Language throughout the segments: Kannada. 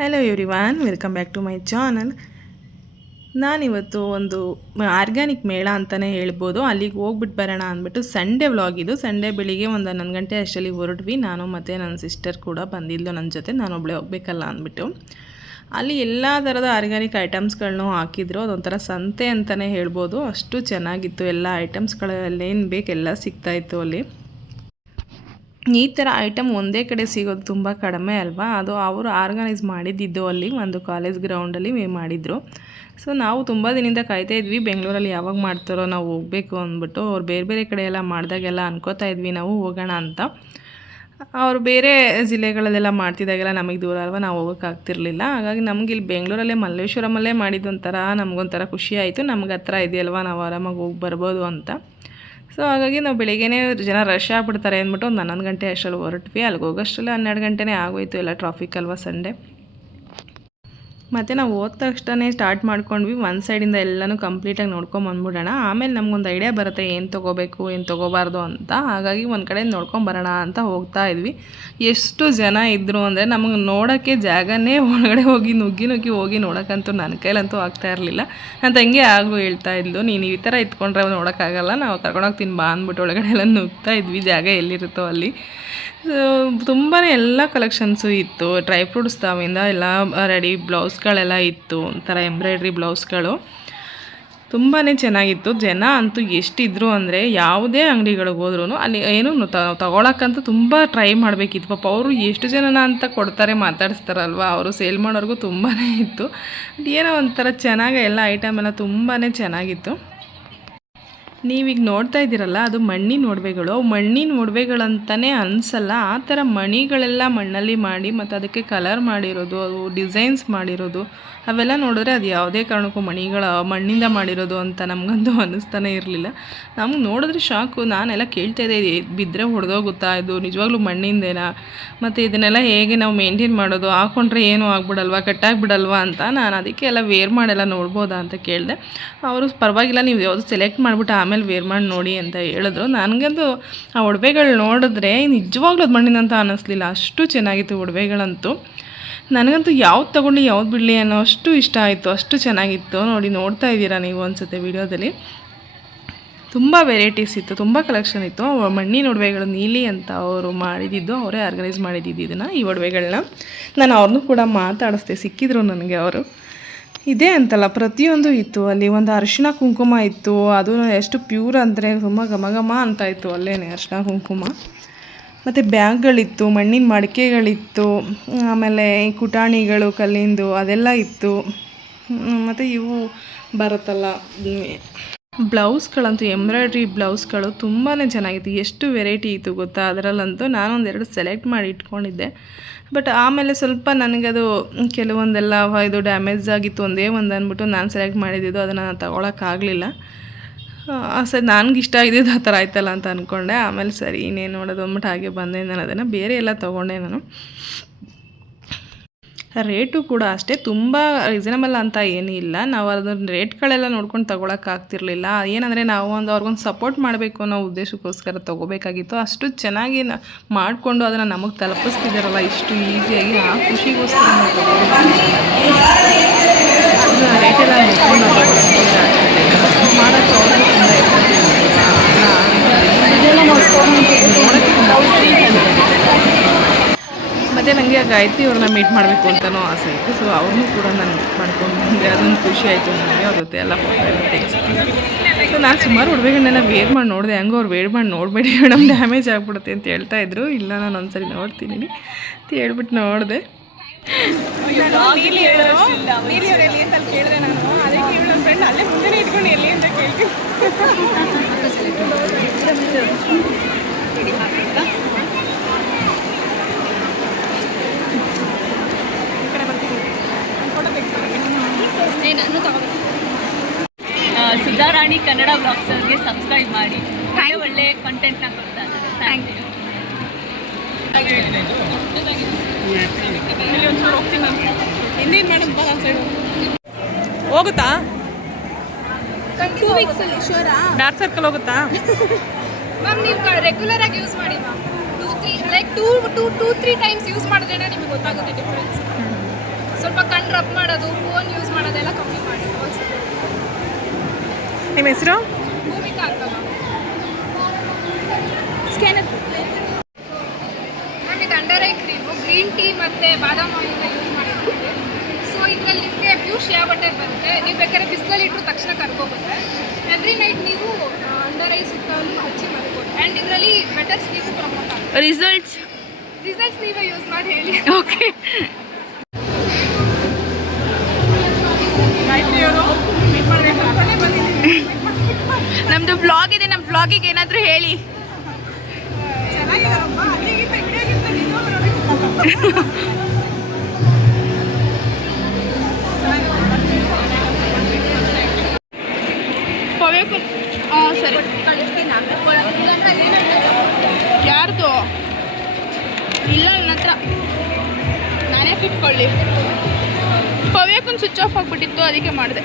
Hello every welcome back to my channel ನಾನಿವತ್ತು ಒಂದು ಆರ್ಗ್ಯಾನಿಕ್ ಮೇಳ ಅಂತಲೇ ಹೇಳ್ಬೋದು. ಅಲ್ಲಿಗೆ ಹೋಗ್ಬಿಟ್ಟು ಬರೋಣ ಅಂದ್ಬಿಟ್ಟು ಸಂಡೇ ವ್ಲಾಗ್ ಇದು. ಸಂಡೇ ಬೆಳಿಗ್ಗೆ ಒಂದು ಹನ್ನೊಂದು ಗಂಟೆ ಅಷ್ಟರಲ್ಲಿ ಹೊರಟ್ವಿ. ನಾನು ಮತ್ತು ನನ್ನ ಸಿಸ್ಟರ್ ಕೂಡ ಬಂದಿದ್ಲು ನನ್ನ ಜೊತೆ. ನಾನು ಒಬ್ಬಳೇ ಹೋಗ್ಬೇಕಲ್ಲ ಅಂದ್ಬಿಟ್ಟು. ಅಲ್ಲಿ ಎಲ್ಲ ಥರದ ಆರ್ಗ್ಯಾನಿಕ್ ಐಟಮ್ಸ್ಗಳನ್ನೂ ಹಾಕಿದ್ರು. ಅದೊಂಥರ ಸಂತೆ ಅಂತಲೇ ಹೇಳ್ಬೋದು. ಅಷ್ಟು ಚೆನ್ನಾಗಿತ್ತು. ಎಲ್ಲ ಐಟಮ್ಸ್ಗಳಲ್ಲೇನು ಬೇಕು? ಎಲ್ಲ ಸಿಗ್ತಾಯಿತ್ತು ಅಲ್ಲಿ. ಈ ಥರ ಐಟಮ್ ಒಂದೇ ಕಡೆ ಸಿಗೋದು ತುಂಬ ಕಡಿಮೆ ಅಲ್ವಾ? ಅದು ಅವರು ಆರ್ಗನೈಸ್ ಮಾಡಿದ್ದಿದ್ದು ಅಲ್ಲಿ, ಒಂದು ಕಾಲೇಜ್ ಗ್ರೌಂಡಲ್ಲಿ ಮಾಡಿದರು. ಸೊ ನಾವು ತುಂಬ ದಿನದಿಂದ ಕಾಯ್ತಾ ಇದ್ವಿ, ಬೆಂಗಳೂರಲ್ಲಿ ಯಾವಾಗ ಮಾಡ್ತಾರೋ ನಾವು ಹೋಗಬೇಕು ಅಂದ್ಬಿಟ್ಟು. ಅವ್ರು ಬೇರೆ ಬೇರೆ ಕಡೆ ಎಲ್ಲ ಮಾಡಿದಾಗೆಲ್ಲ ಅನ್ಕೋತಾ ಇದ್ವಿ, ನಾವು ಹೋಗೋಣ ಅಂತ. ಅವರು ಬೇರೆ ಜಿಲ್ಲೆಗಳಲ್ಲೆಲ್ಲ ಮಾಡ್ತಿದ್ದಾಗೆಲ್ಲ ನಮಗೆ ದೂರ ಅಲ್ವಾ? ನಾವು ಹೋಗೋಕ್ಕಾಗ್ತಿರ್ಲಿಲ್ಲ ಹಾಗಾಗಿ ನಮ್ಗೆ ಇಲ್ಲಿ ಬೆಂಗಳೂರಲ್ಲೇ ಮಲ್ಲೇಶ್ವರಮಲ್ಲೇ ಮಾಡಿದ್ದೊಂಥರ ನಮಗೊಂಥರ ಖುಷಿ ಆಯಿತು. ನಮ್ಗೆ ಹತ್ರ ಇದೆಯಲ್ವಾ? ನಾವು ಆರಾಮಾಗಿ ಹೋಗಿ ಬರ್ಬೋದು ಅಂತ. ಸೊ ಹಾಗಾಗಿ ನಾವು ಬೆಳಿಗ್ಗೆನೇ ಜನ ರಶ್ ಆಗ್ಬಿಡ್ತಾರೆ ಅಂದ್ಬಿಟ್ಟು ಒಂದು ಹನ್ನೊಂದು ಗಂಟೆ ಅಷ್ಟರಲ್ಲಿ ಹೊರಟ್ವಿ. ಅಲ್ಲಿಗೆ ಹೋಗೋಷ್ಟರಲ್ಲಿ ಹನ್ನೆರಡು ಗಂಟೆನೇ ಆಗೋಯ್ತು ಎಲ್ಲ ಟ್ರಾಫಿಕ್ ಅಲ್ವಾ ಸಂಡೇ ಮತ್ತು ನಾವು ಹೋದ ತಕ್ಷಣ ಸ್ಟಾರ್ಟ್ ಮಾಡ್ಕೊಂಡ್ವಿ. ಒಂದು ಸೈಡಿಂದ ಎಲ್ಲನೂ ಕಂಪ್ಲೀಟಾಗಿ ನೋಡ್ಕೊಂಬಂದ್ಬಿಡೋಣ ಆಮೇಲೆ ನಮಗೊಂದು ಐಡಿಯಾ ಬರುತ್ತೆ. ಏನು ತೊಗೋಬೇಕು, ಏನು ತೊಗೋಬಾರ್ದು ಅಂತ. ಹಾಗಾಗಿ ಒಂದು ಕಡೆ ನೋಡ್ಕೊಂಬರೋಣ ಅಂತ ಹೋಗ್ತಾ ಇದ್ವಿ. ಎಷ್ಟು ಜನ ಇದ್ದರು ಅಂದರೆ ನಮಗೆ ನೋಡೋಕ್ಕೆ ಜಾಗನೇ ಒಳಗಡೆ ಹೋಗಿ ನುಗ್ಗಿ ನುಗ್ಗಿ ಹೋಗಿ ನೋಡೋಕ್ಕಂತೂ ನನ್ನ ಕೈಲಂತೂ ಆಗ್ತಾ ಇರಲಿಲ್ಲ. ನಾನು ತಂಗಿ ಆಗು ಹೇಳ್ತಾ ಇದ್ಲು, ನೀನು ಈ ಥರ ಇತ್ಕೊಂಡ್ರೆ ನೋಡೋಕ್ಕಾಗಲ್ಲ. ನಾವು ಕರ್ಕೊಂಡೋಗ್ತೀನಿ ಬಾ ಅಂದ್ಬಿಟ್ಟು ಒಳಗಡೆ ಎಲ್ಲ ನುಗ್ತಾ ಇದ್ವಿ. ಜಾಗ ಎಲ್ಲಿರುತ್ತೋ ಅಲ್ಲಿ. ತುಂಬಾ ಎಲ್ಲ ಕಲೆಕ್ಷನ್ಸು ಇತ್ತು. ಡ್ರೈ ಫ್ರೂಟ್ಸ್ ತಾವಿಂದ ಎಲ್ಲ ರೆಡಿ ಬ್ಲೌಸ್ಗಳೆಲ್ಲ ಇತ್ತು. ಒಂಥರ ಎಂಬ್ರಾಯ್ಡ್ರಿ ಬ್ಲೌಸ್ಗಳು. ತುಂಬಾ ಚೆನ್ನಾಗಿತ್ತು. ಜನ ಅಂತೂ ಎಷ್ಟಿದ್ರು ಅಂದರೆ ಯಾವುದೇ ಅಂಗಡಿಗಳಿಗೆ ಹೋದ್ರೂ ಅಲ್ಲಿ ಏನು ತಗೊಳಕ್ಕಂತೂ ತುಂಬ ಟ್ರೈ ಮಾಡಬೇಕಿತ್ತು. ಪಾಪ ಅವರು ಎಷ್ಟು ಜನನ ಅಂತ ಕೊಡ್ತಾರೆ, ಮಾತಾಡಿಸ್ತಾರಲ್ವ? ಅವರು ಸೇಲ್ ಮಾಡೋರಿಗೂ ತುಂಬಾ ಇತ್ತು. ಏನೋ ಒಂಥರ ಚೆನ್ನಾಗಿ ಎಲ್ಲ ಐಟಮ್ ಎಲ್ಲ ತುಂಬಾ ಚೆನ್ನಾಗಿತ್ತು. ನೀವೀಗ ನೋಡ್ತಾ ಇದ್ದೀರಲ್ಲ, ಅದು ಮಣ್ಣಿನ ಒಡವೆಗಳು ಮಣ್ಣಿನ ಒಡವೆಗಳಂತಲೇ ಅನಿಸಲ್ಲ. ಆ ಥರ ಮಣಿಗಳೆಲ್ಲ ಮಣ್ಣಲ್ಲಿ ಮಾಡಿ ಮತ್ತು ಅದಕ್ಕೆ ಕಲರ್ ಮಾಡಿರೋದು ಅವು ಡಿಸೈನ್ಸ್ ಮಾಡಿರೋದು ಅವೆಲ್ಲ ನೋಡಿದ್ರೆ ಅದು ಯಾವುದೇ ಕಾರಣಕ್ಕೂ ಮಣಿಗಳ, ಮಣ್ಣಿಂದ ಮಾಡಿರೋದು ಅಂತ ನಮಗಂತೂ ಅನ್ನಿಸ್ತಾನೆ ಇರಲಿಲ್ಲ. ನಮ್ಗೆ ನೋಡಿದ್ರೆ ಶಾಕು, ನಾನೆಲ್ಲ ಕೇಳ್ತಾ ಇದ್ದೆ ಬಿದ್ದರೆ ಹೊಡೆದೋಗುತ್ತಾ ಇದು? ನಿಜವಾಗ್ಲೂ ಮಣ್ಣಿಂದೇನಾ? ಮತ್ತು ಇದನ್ನೆಲ್ಲ ಹೇಗೆ ನಾವು ಮೇಂಟೈನ್ ಮಾಡೋದು? ಹಾಕೊಂಡ್ರೆ ಏನೂ ಆಗ್ಬಿಡಲ್ವಾ? ಕಟ್ಟಾಗ್ಬಿಡಲ್ವಾ ಅಂತ ನಾನು ಅದಕ್ಕೆ ಎಲ್ಲ ವೇರ್ ಮಾಡೆಲ್ಲ ನೋಡ್ಬೋದಾ ಅಂತ ಕೇಳಿದೆ. ಅವರು ಪರವಾಗಿಲ್ಲ, ನೀವು ಯಾವುದು ಸೆಲೆಕ್ಟ್ ಮಾಡಿಬಿಟ್ಟು ಆಮೇಲೆ ವೇರ್ ಮಾಡಿ ನೋಡಿ ಅಂತ ಹೇಳಿದ್ರು. ನನಗಂತೂ ಆ ಒಡವೆಗಳು ನೋಡಿದ್ರೆ ನಿಜವಾಗ್ಲೂ ಅದು ಮಣ್ಣಿನಂತ ಅನ್ನಿಸ್ಲಿಲ್ಲ ಅಷ್ಟು ಚೆನ್ನಾಗಿತ್ತು ಒಡವೆಗಳಂತೂ. ನನಗಂತೂ ಯಾವ್ದು ತೊಗೊಂಡು ಯಾವ್ದು ಬಿಡಲಿ ಅನ್ನೋ ಅಷ್ಟು ಇಷ್ಟ ಆಯಿತು, ಅಷ್ಟು ಚೆನ್ನಾಗಿತ್ತು. ನೋಡಿ, ನೋಡ್ತಾ ಇದ್ದೀರಾ ನೀವು ಅನಿಸುತ್ತೆ ವಿಡಿಯೋದಲ್ಲಿ. ತುಂಬ ವೆರೈಟೀಸ್ ಇತ್ತು, ತುಂಬ ಕಲೆಕ್ಷನ್ ಇತ್ತು. ಮಣ್ಣಿನ ಒಡವೆಗಳು ನೀಲಿ ಅಂತ ಅವರು ಮಾಡಿದ್ದು ಅವರೇ ಆರ್ಗನೈಸ್ ಮಾಡಿದ್ದು ಇದನ್ನು, ಈ ಒಡವೆಗಳನ್ನ ನಾನು ಅವ್ರನ್ನೂ ಕೂಡ ಮಾತಾಡಿಸ್ದೆ, ಸಿಕ್ಕಿದ್ರು ನನಗೆ ಅವರು. ಇದೇ ಅಂತಲ್ಲ, ಪ್ರತಿಯೊಂದು ಇತ್ತು. ಅಲ್ಲಿ ಒಂದು ಅರಿಶಿಣ ಕುಂಕುಮ ಇತ್ತು, ಅದು ಎಷ್ಟು ಪ್ಯೂರ್ ಅಂದರೆ ತುಂಬ ಘಮ ಘಮ ಅಂತ ಇತ್ತು ಅಲ್ಲೇ ಅರಿಶಿನ ಕುಂಕುಮ. ಮತ್ತು ಬ್ಯಾಗ್ಗಳಿತ್ತು, ಮಣ್ಣಿನ ಮಡಿಕೆಗಳಿತ್ತು, ಆಮೇಲೆ ಕುಟಾಣಿಗಳು, ಕಲ್ಲಿಂದು ಅದೆಲ್ಲ ಇತ್ತು. ಮತ್ತು ಇವು ಬರುತ್ತಲ್ಲ. ಬ್ಲೌಸ್ಗಳಂತೂ ಎಂಬ್ರಾಯ್ಡ್ರಿ ಬ್ಲೌಸ್ಗಳು ತುಂಬಾ ಚೆನ್ನಾಗಿತ್ತು ಎಷ್ಟು ವೆರೈಟಿ ಇತ್ತು ಗೊತ್ತಾ? ಅದರಲ್ಲಂತೂ ನಾನೊಂದೆರಡು ಸೆಲೆಕ್ಟ್ ಮಾಡಿ ಇಟ್ಕೊಂಡಿದ್ದೆ. ಬಟ್ ಆಮೇಲೆ ಸ್ವಲ್ಪ ನನಗದು ಕೆಲವೊಂದೆಲ್ಲ ಇದು ಡ್ಯಾಮೇಜ್ ಆಗಿತ್ತು, ಒಂದೇ ಒಂದು ಅಂದ್ಬಿಟ್ಟು ನಾನು ಸೆಲೆಕ್ಟ್ ಮಾಡಿದ್ದು, ಅದನ್ನು ತಗೊಳಕ್ಕಾಗಲಿಲ್ಲ. ಸರಿ ಇಷ್ಟ ಆಗಿದ್ದು ಆ ಥರ ಆಯ್ತಲ್ಲ ಅಂತ ಅಂದ್ಕೊಂಡೆ ಆಮೇಲೆ ಸರಿ, ಇನ್ನೇನು ನೋಡೋದು ಅಂದ್ಬಿಟ್ಟು ಹಾಗೆ ಬಂದೆ ನಾನು ಅದನ್ನು. ಬೇರೆ ಎಲ್ಲ ತೊಗೊಂಡೆ ನಾನು. ರೇಟು ಕೂಡ ಅಷ್ಟೇ, ತುಂಬ ರೀಸನಬಲ್ ಅಂತ ಏನೂ ಇಲ್ಲ. ನಾವು ಅದನ್ನ ರೇಟ್ಗಳೆಲ್ಲ ನೋಡ್ಕೊಂಡು ತೊಗೊಳಕ್ಕಾಗ್ತಿರ್ಲಿಲ್ಲ ಏನಂದರೆ ನಾವು ಒಂದು ಅವ್ರಿಗೊಂದು ಸಪೋರ್ಟ್ ಮಾಡಬೇಕು ಅನ್ನೋ ಉದ್ದೇಶಕ್ಕೋಸ್ಕರ ತೊಗೋಬೇಕಾಗಿತ್ತು. ಅಷ್ಟು ಚೆನ್ನಾಗಿ ಮಾಡಿಕೊಂಡು ಅದನ್ನು ನಮಗೆ ತಲುಪಿಸ್ತಿದ್ದಾರಲ್ಲ ಇಷ್ಟು ಈಸಿಯಾಗಿ ಆ ಖುಷಿಗೋಸ್ಕರ ನಾವು ಮಾಡೋಕ್ಕೆ ಅವ್ರಿಗೂ ತುಂಬ ಮತ್ತು ನನಗೆ ಆ ಗಾಯತ್ರಿ ಅವ್ರನ್ನ ಮೀಟ್ ಮಾಡಬೇಕು ಅಂತಲೂ ಆಸೆ. ಇತ್ತು ಸೊ ಅವ್ರನ್ನೂ ಕೂಡ ನಾನು ಮೀಟ್ ಮಾಡ್ಕೊಂಡು ಬಂದೆ ಅದೊಂದು ಖುಷಿ ಆಯಿತು ನನಗೆ, ಅವ್ರ ಜೊತೆ ಎಲ್ಲ ಫೋಟೋ ಎಲ್ಲ ತೆಗೆಸ್ಕೊಂಡು. ಸೊ ನಾನು ಸುಮಾರು ಉಡುಗೆಗಳನ್ನೆಲ್ಲ ವೇರ್ ಮಾಡಿ ನೋಡಿದೆ. ಹಂಗೆ ಅವ್ರು ವೇರ್ ಮಾಡಿ ನೋಡಬೇಡಿ ಮೇಡಮ್ ಡ್ಯಾಮೇಜ್ ಆಗಿಬಿಡುತ್ತೆ ಅಂತ ಹೇಳ್ತಾ ಇದ್ರು. ಇಲ್ಲ, ನಾನು ಒಂದ್ಸರಿ ನೋಡ್ತೀನಿ. ಅಂತ ಹೇಳ್ಬಿಟ್ಟು ನೋಡಿದೆ. ಕೇಳಿದೆ ನಾನು ಅದಕ್ಕೆ ಇವಳು ಫ್ರೆಂಡ್ ಅಲ್ಲೇ ಮುಂದೆ ಇಟ್ಕೊಂಡು ಎಲ್ಲಿ ಅಂತ ಕೇಳ್ತೀನಿ. ಸುಧಾರಾಣಿ ಕನ್ನಡ ಬ್ಲಾಗ್ಸರ್ಗೆ ಸಬ್ಸ್ಕ್ರೈಬ್ ಮಾಡಿ. ಒಳ್ಳೆ ಒಳ್ಳೆ ಕಂಟೆಂಟ್ನ ಕೊಡ್ತಾರೆ ಥ್ಯಾಂಕ್ ಯು ಇಲ್ಲಿ ಒಂಚೂರು ಹೋಗ್ತೀನಿ ನಾನು ಇನ್ನೇನು ಮೇಡಮ್ ಬಾ ಸೈಡ್ ಹೋಗುತ್ತಾ? ಟೂ ವೀಕ್ಸಲ್ಲಿ ಶೋರಾ ಡಾರ್ಕ್ ಸರ್ಕಲ್ ಹೋಗುತ್ತಾ ಮ್ಯಾಮ್ ನೀವು ರೆಗ್ಯುಲರ್ ಆಗಿ ಯೂಸ್ ಮಾಡಿ ma'am two three like two two two three times use ಮಾಡಿದ್ರೆ ನಿಮಗೆ ಗೊತ್ತಾಗುತ್ತೆ ಡಿಫ್ರೆನ್ಸ್ ಫೋನ್ ರಬ್ ಮಾಡೋದು ಫೋನ್ ಯೂಸ್ ಮಾಡೋದೆಲ್ಲ ಕಮ್ಮಿ ಮಾಡಿ ನಿಮ್ಮ ಹೆಸರು? ಭೂಮಿಕಾ ಅಂತ ಸ್ಕ್ಯಾನರ್ ಮ್ಯಾಮ್ ಇದು ಅಂಡರ್ ಐ ಟೀ ಮತ್ತು ಬಾದಾಮ್ ಆಯಿಲ್ನ ಯೂಸ್ ಮಾಡಿದ್ದೀವಿ ಸೊ ಇದರಲ್ಲಿ ನಿಮಗೆ ಬ್ಲೂ ಶಿಯಾ ಬಟರ್ ಬರುತ್ತೆ. ನೀವು ಬೇಕಾದ್ರೆ ಬಿಸಿಲಲ್ಲಿ ಇಟ್ಟರು ತಕ್ಷಣ ಕರ್ಕೋಗುತ್ತೆ ಎವ್ರಿ ನೈಟ್ ನೀವು ಅಂಡರ್ ಐ ಸುತ್ತಲೂ ಹಚ್ಚಿ ಮಾಡ್ಕೊಡಿ ಆ್ಯಂಡ್ ಇದರಲ್ಲಿ ಬೆಟರ್ಸ್ ನೀವು ಪ್ರಮೋಟ್ ಆಗುತ್ತೆ ರಿಸಲ್ಟ್ಸ್ ರಿಸಲ್ಟ್ಸ್ ನೀವೇ ಯೂಸ್ ಮಾಡಿ ಹೇಳಿ. ಓಕೆ ನಮ್ದು ಬ್ಲಾಗ್ ಇದೆ. ನಮ್ಮ ಬ್ಲಾಗಿಗೆ ಏನಾದರೂ ಹೇಳಿ. ಪವೇಕು ಹಾಂ ಸರಿ. ಯಾರ್ದು? ಇಲ್ಲ ನನ್ನ ಹತ್ರ. ನಾನೇ ಕಿಟ್ಕೊಳ್ಳಿ ಪವೇಕನ್ ಸ್ವಿಚ್ ಆಫ್ ಆಗಿಬಿಟ್ಟಿತ್ತು, ಅದಕ್ಕೆ ಮಾಡಿದೆ.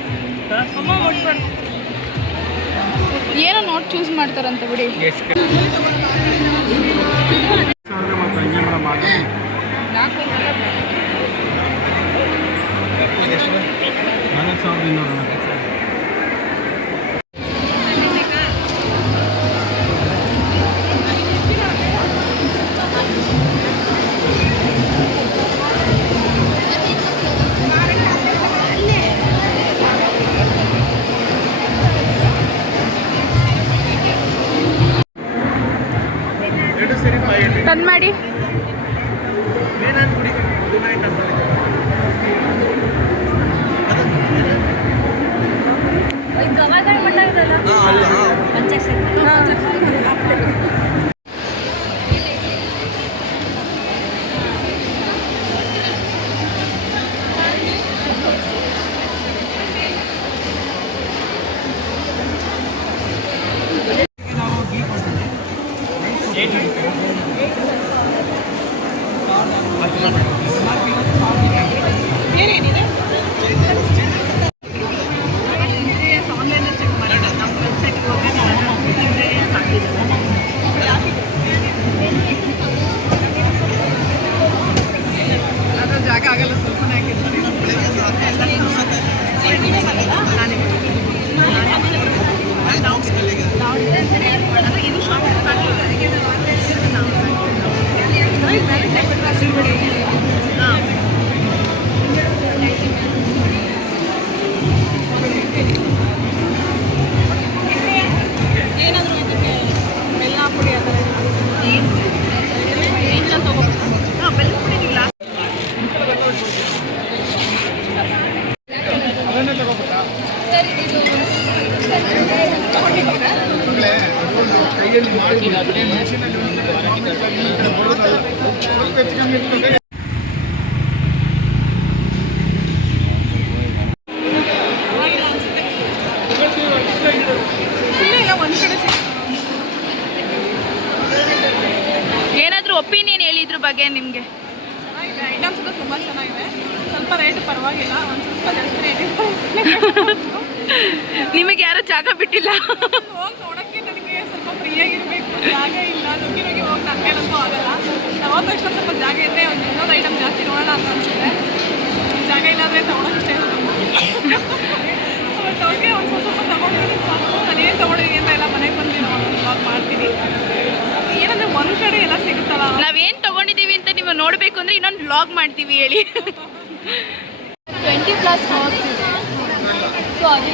ಏನೋ ನೋಟ್ ಚೂಸ್ ಮಾಡ್ತಾರಂತ ಬಿಡಿ. ಫೈವ್ ಹಂಡ್ರೆಡ್ ಟನ್ ಮಾಡಿ. ನುಗ್ಗಿ ನುಗ್ಗಿ ಹೋಗಿ ನನ್ನ ಕೈಲಂತೂ ಆಗಲ್ಲ. ನಾವು ಹೋದ ತಕ್ಷಣ ಸ್ವಲ್ಪ ಜಾಗ ಇದೆ ಒಂದು ಇನ್ನೊಂದು ಐಟಮ್ ಜಾಸ್ತಿ ನೋಡೋಣ ಅಂತ ಅನಿಸುತ್ತೆ. ಜಾಗ ಇಲ್ಲಾಂದರೆ ಇರುತ್ತೆ ಬಟ್ ಅವ್ರಿಗೆ ಒಂದು ಸ್ವಲ್ಪ ಸ್ವಲ್ಪ ತೊಗೊಂಡ್ರೆ ಸಾಕು. ನಾನೇನು ತೊಗೊಂಡಿದ್ದೀನಿ ಅಂತ ಎಲ್ಲ ಮನೆಗೆ ಬಂದು ಇವಾಗ ಬ್ಲಾಗ್ ಮಾಡ್ತೀನಿ. ಏನಂದರೆ ಒಂದು ಕಡೆ ಎಲ್ಲ ಸಿಗುತ್ತಲ್ಲ. ನಾವೇನು ತಗೊಂಡಿದ್ದೀವಿ ಅಂತ ನೀವು ನೋಡಬೇಕು ಅಂದರೆ ಇನ್ನೊಂದು ಬ್ಲಾಗ್ ಮಾಡ್ತೀವಿ ಹೇಳಿ. ಟ್ವೆಂಟಿ ಪ್ಲಸ್ ಸೊ ಅದು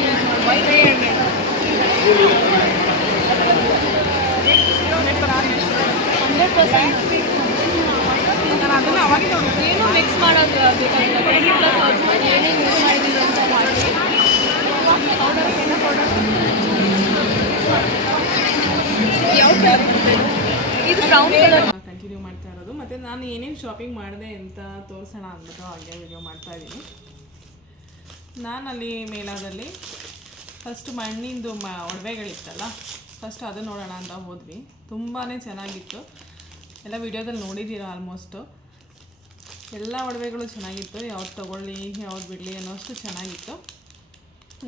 ಹಂಡ್ರೆಡ್ ಪರ್ಸೆಂಟ್. ನಾನು ಅದನ್ನು ಅವಾಗಿಂದ ಏನು ಮಿಕ್ಸ್ ಮಾಡೋದು ಬೇಕಾಗಿಲ್ಲ ಪ್ಲಸ್ ಏನೇನು ಯೂಸ್ ಮಾಡಿದ್ದೀವಿ ಅಂತ ಮಾಡಿ. ಯಾವ ಇದು ಬ್ರೌನ್ ಕಲರ್ ಕಂಟಿನ್ಯೂ ಮಾಡ್ತಾ ಇರೋದು. ಮತ್ತೆ ನಾನು ಏನೇನು ಶಾಪಿಂಗ್ ಮಾಡಿದೆ ಅಂತ ತೋರಿಸೋಣ ಅಂದ್ಬಿಟ್ಟು ಹಾಗೆ ವಿಡಿಯೋ ಮಾಡ್ತಾ ಇದ್ದೀನಿ ಅಲ್ಲಿ ಮೇಲಾದಲ್ಲಿ ಫಸ್ಟ್ ಮಣ್ಣಿಂದು ಮ ಒಡವೆಗಳಿತ್ತಲ್ಲ ಫಸ್ಟ್ ಅದು ನೋಡೋಣ ಅಂತ ಹೋದ್ವಿ. ತುಂಬಾ ಚೆನ್ನಾಗಿತ್ತು. ಎಲ್ಲ ವಿಡಿಯೋದಲ್ಲಿ ನೋಡಿದ್ದೀರಾ ಆಲ್ಮೋಸ್ಟು ಎಲ್ಲ ಒಡವೆಗಳು ಚೆನ್ನಾಗಿತ್ತು. ಯಾವ್ದು ತೊಗೊಳ್ಳಿ, ಯಾವ್ದು ಬಿಡಲಿ ಅನ್ನೋಷ್ಟು ಚೆನ್ನಾಗಿತ್ತು.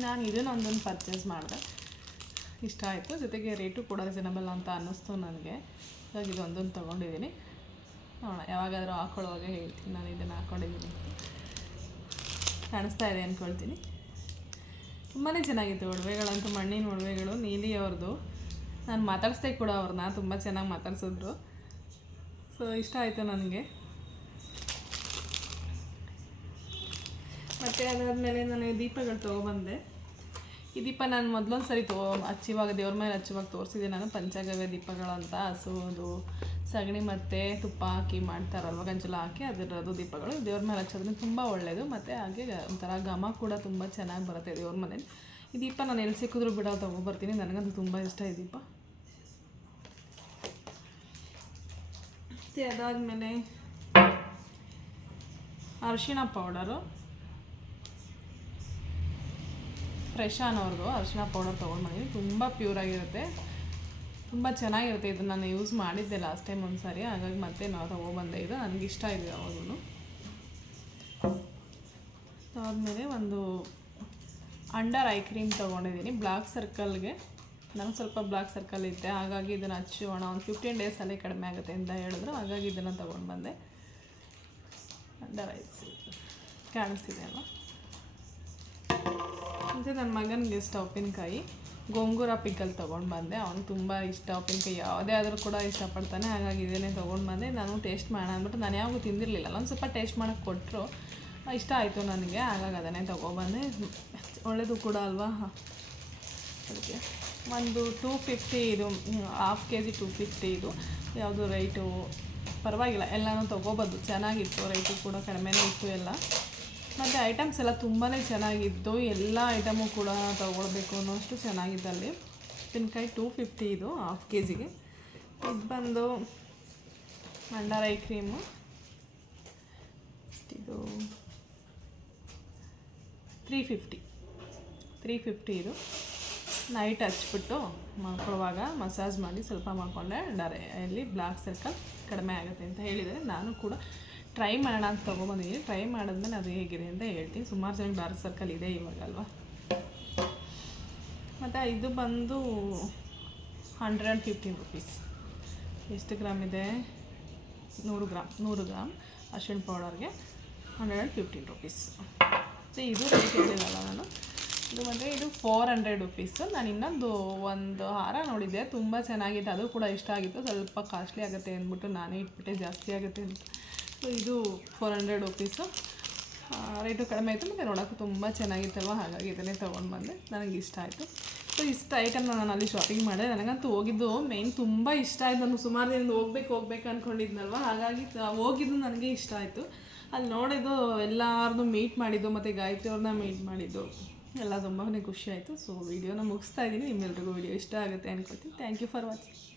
ನಾನು ಇದನ್ನ ಒಂದೊಂದು ಪರ್ಚೇಸ್ ಮಾಡಿದೆ. ಇಷ್ಟ ಆಯಿತು. ಜೊತೆಗೆ ರೇಟು ಕೂಡ ರಿಸನಬಲ್ ಅಂತ ಅನ್ನಿಸ್ತು ನನಗೆ. ಹಾಗಾಗಿ ಇದೊಂದೊಂದು ತೊಗೊಂಡಿದ್ದೀನಿ. ನೋಡೋಣ, ಯಾವಾಗಾದರೂ ಹಾಕೊಳ್ಳುವಾಗ ಹೇಳ್ತೀನಿ. ನಾನು ಇದನ್ನು ಹಾಕ್ಕೊಂಡಿದ್ದೀನಿ ಕಾಣಿಸ್ತಾ ಇದೆ ಅಂದ್ಕೊಳ್ತೀನಿ ತುಂಬಾ ಚೆನ್ನಾಗಿತ್ತು ಒಡವೆಗಳಂತೂ, ಮಣ್ಣಿನ ಒಡವೆಗಳು, ನೀಲಿ ಅವ್ರದ್ದು. ನಾನು ಮಾತಾಡಿಸ್ದೆ ಕೂಡ ಅವ್ರನ್ನ. ತುಂಬ ಚೆನ್ನಾಗಿ ಮಾತಾಡ್ಸಿದ್ರು. ಸೊ ಇಷ್ಟ ಆಯಿತು ನನಗೆ? ಮತ್ತು ಅದಾದಮೇಲೆ ನಾನು ದೀಪಗಳು ತೊಗೊಬಂದೆ. ಈ ದೀಪ ನಾನು ಮೊದಲೊಂದು ಸರಿ ತೋ, ಹಚ್ಚಿವಾಗ ದೇವ್ರ ಮೇಲೆ ಹಚ್ಚಿವಾಗ ತೋರಿಸಿದೆ ನಾನು ಪಂಚಗವ್ಯ ದೀಪಗಳಂತ ಹಸುವುದು ಸಗಣಿ ಮತ್ತು ತುಪ್ಪ ಹಾಕಿ ಮಾಡ್ತಾರಲ್ವ, ಗಂಜಲ ಹಾಕಿ ಅದರದ್ದು ದೀಪಗಳು. ದೇವ್ರ ಮೇಲೆ ಹಚ್ಚೋದ್ರಿಂದ ತುಂಬ ಒಳ್ಳೆಯದು ಮತ್ತು ಹಾಗೆ ಒಂಥರ ಘಮ ಕೂಡ ತುಂಬ ಚೆನ್ನಾಗಿ ಬರುತ್ತೆ ದೇವ್ರ ಮನೇಲಿ. ಈ ದೀಪ ನಾನು ಎಲ್ಲಿ ಸಿಕ್ಕಿದ್ರು ಬಿಡೋ ತೊಗೊಬರ್ತೀನಿ. ನನಗಂತೂ ತುಂಬ ಇಷ್ಟ ಈ ದೀಪ. ಮತ್ತು ಅದಾದಮೇಲೆ ಅರಿಶಿಣ ಪೌಡರು. ಫ್ರೆಶ್ ಅನ್ನೋರ್ದು ಅರಿಶಿಣ ಪೌಡರ್ ತೊಗೊಂಡು ಬಂದಿದ್ದೀನಿ ತುಂಬ ಪ್ಯೂರ್ ಆಗಿರುತ್ತೆ. ತುಂಬ ಚೆನ್ನಾಗಿರುತ್ತೆ ಇದು ನಾನು ಯೂಸ್ ಮಾಡಿದ್ದೆ ಲಾಸ್ಟ್ ಟೈಮ್ ಒಂದು ಸಾರಿ ಹಾಗಾಗಿ ಮತ್ತೆ ನಾವು ತೊಗೊಬಂದೆ ಇದು ನನಗೆ ಇಷ್ಟ ಇದೆ ಯಾವಾಗೂ ಅದಾದಮೇಲೆ ಒಂದು ಅಂಡರ್ ಐ ಕ್ರೀಮ್ ತೊಗೊಂಡಿದ್ದೀನಿ ಬ್ಲ್ಯಾಕ್ ಸರ್ಕಲ್ಗೆ ನನಗೆ ಸ್ವಲ್ಪ ಬ್ಲಾಕ್ ಸರ್ಕಲ್ ಇತ್ತೆ ಹಾಗಾಗಿ ಇದನ್ನು ಹಚ್ಚೋಣ ಒಂದು ಫಿಫ್ಟೀನ್ ಡೇಸಲ್ಲೇ ಕಡಿಮೆ ಆಗುತ್ತೆ ಅಂತ ಹೇಳಿದ್ರು, ಹಾಗಾಗಿ ಇದನ್ನು ತೊಗೊಂಡು ಬಂದೆ. ಕಾಣಿಸ್ತಿದೆ ಅಲ್ವಾ? ಮತ್ತು ನನ್ನ ಮಗನಿಗೆ ಇಷ್ಟ ಉಪ್ಪಿನಕಾಯಿ. ಗೋಂಗೂರ ಪಿಕ್ಕಲ್ಲಿ ತೊಗೊಂಡು ಬಂದೆ. ಅವನು ತುಂಬ ಇಷ್ಟ ಉಪ್ಪಿನಕಾಯಿ. ಯಾವುದೇ ಆದರೂ ಕೂಡ ಇಷ್ಟಪಡ್ತಾನೆ, ಹಾಗಾಗಿ ಇದನ್ನೇ ತೊಗೊಂಡು ಬಂದೆ. ನಾನು ಟೇಸ್ಟ್ ಮಾಡೋಣ ಅಂದ್ಬಿಟ್ಟು ನಾನು ಯಾವಾಗೂ ತಿಂದಿರಲಿಲ್ಲ. ಒಂದು ಸ್ವಲ್ಪ ಟೇಸ್ಟ್ ಮಾಡೋಕ್ಕೆ ಕೊಟ್ಟರು ಇಷ್ಟ ಆಯಿತು ನನಗೆ, ಹಾಗಾಗಿ ಅದನ್ನೇ ತೊಗೊಬಂದೆ ಒಳ್ಳೆಯದು ಕೂಡ ಅಲ್ವಾ? ಅದಕ್ಕೆ. ಒಂದು ಟೂ ಫಿಫ್ಟಿ ಇದು half K G two fifty ಇದು. ಯಾವುದು ರೈಟು ಪರವಾಗಿಲ್ಲ, ಎಲ್ಲನೂ ತೊಗೋಬೋದು. ಚೆನ್ನಾಗಿತ್ತು ರೈಟು ಕೂಡ ಕಡಿಮೆನೇ ಇತ್ತು ಎಲ್ಲ. ಮತ್ತು ಐಟಮ್ಸ್ ಎಲ್ಲ ತುಂಬಾ ಚೆನ್ನಾಗಿತ್ತು ಎಲ್ಲ ಐಟಮು ಕೂಡ ತೊಗೊಳ್ಬೇಕು ಅನ್ನೋಷ್ಟು ಅಲ್ಲಿ. ಉಪ್ಪಿನಕಾಯಿ ಟೂ ಫಿಫ್ಟಿ ಇದು ಹಾಫ್ ಕೆ ಜಿಗೆ ಇದು ಬಂದು ಅಂಡರ್ ಐ ಕ್ರೀಮು ಇದು ತ್ರೀ ಫಿಫ್ಟಿ ತ್ರೀ ಫಿಫ್ಟಿ ಇದು. ನೈಟ್ ಹಚ್ಬಿಟ್ಟು ಮಾಡ್ಕೊಳ್ಳುವಾಗ ಮಸಾಜ್ ಮಾಡಿ ಸ್ವಲ್ಪ ಮಾಡಿಕೊಂಡೆ ಡರೆ ಅಲ್ಲಿ ಬ್ಲ್ಯಾಕ್ ಸರ್ಕಲ್ ಕಡಿಮೆ ಆಗುತ್ತೆ ಅಂತ ಹೇಳಿದರೆ ನಾನು ಕೂಡ ಟ್ರೈ ಮಾಡೋಣ ಅಂತ ತೊಗೊಬಂದಿದ್ದೀನಿ. ಟ್ರೈ ಮಾಡಿದ್ಮೇಲೆ ಅದು ಹೇಗಿದೆ ಅಂತ ಹೇಳ್ತೀನಿ. ಸುಮಾರು ಜನ ಡಾರ್ಕ್ ಸರ್ಕಲ್ ಇದೆ ಇವಾಗ ಅಲ್ವಾ ಮತ್ತು ಇದು ಬಂದು ಹಂಡ್ರೆಡ್ ಆ್ಯಂಡ್ ಫಿಫ್ಟೀನ್ ರುಪೀಸ್. ಎಷ್ಟು ಗ್ರಾಮ್ ಇದೆ? ನೂರು ಗ್ರಾಮ್. ನೂರು ಗ್ರಾಮ್ ಅರ್ಶಿಣ ಪೌಡರ್ಗೆ hundred and fifteen rupees. So ಇದು ರೇಟ್ ಹೇಳಿದಲ್ಲ ನಾನು. ಇದು ಬಂದರೆ ಇದು ಫೋರ್ ಹಂಡ್ರೆಡ್ ರುಪೀಸು ನಾನು ಇನ್ನೊಂದು ಒಂದು ಹಾರ ನೋಡಿದ್ದೆ. ತುಂಬ ಚೆನ್ನಾಗಿತ್ತು ಅದು ಕೂಡ ಇಷ್ಟ ಆಗಿತ್ತು. ಸ್ವಲ್ಪ ಕಾಸ್ಟ್ಲಿ ಆಗುತ್ತೆ ಅಂದ್ಬಿಟ್ಟು ನಾನೇ ಇಟ್ಬಿಟ್ಟೆ. ಜಾಸ್ತಿ ಆಗುತ್ತೆ ಅಂತ. ಸೊ ಇದು ಫೋರ್ ಹಂಡ್ರೆಡ್ ರುಪೀಸು ರೇಟು ಕಡಿಮೆ ಆಯಿತು. ಮತ್ತು ನೋಡೋಕ್ಕೂ ತುಂಬ ಚೆನ್ನಾಗಿತ್ತಲ್ವ? ಹಾಗಾಗಿ ಇದನ್ನೇ ತೊಗೊಂಡು ಬಂದೆ. ನನಗೆ ಇಷ್ಟ ಆಯಿತು. ಸೊ ಇಷ್ಟ ಐಟಮ್ನ ನಾನು ಅಲ್ಲಿ ಶಾಪಿಂಗ್ ಮಾಡಿದೆ. ನನಗಂತೂ ಹೋಗಿದ್ದು ಮೇನ್ ತುಂಬ ಇಷ್ಟ ಆಯಿತು. ನಾನು ಸುಮಾರು ದಿನದಿಂದ ಹೋಗ್ಬೇಕು ಹೋಗ್ಬೇಕು ಅಂದ್ಕೊಂಡಿದ್ನಲ್ವ ಹಾಗಾಗಿ ಹೋಗಿದ್ದು ನನಗೆ ಇಷ್ಟ ಆಯಿತು. ಅಲ್ಲಿ ನೋಡಿದ್ದು ಎಲ್ಲರನ್ನೂ ಮೀಟ್ ಮಾಡಿದ್ದು, ಮತ್ತು ಗಾಯತ್ರಿ ಅವ್ರನ್ನ ಮೀಟ್ ಮಾಡಿದ್ದು. ಎಲ್ಲ ತುಂಬಾ ಖುಷಿ ಆಯಿತು. ಸೊ ವೀಡಿಯೋನ ಮುಗಿಸ್ತಾ ಇದ್ದೀನಿ. ನಿಮ್ಮೆಲ್ರಿಗೂ ವೀಡಿಯೋ ಇಷ್ಟ ಆಗುತ್ತೆ ಅನ್ಕೋತೀನಿ ಥ್ಯಾಂಕ್ ಯು ಫಾರ್ ವಾಚಿಂಗ್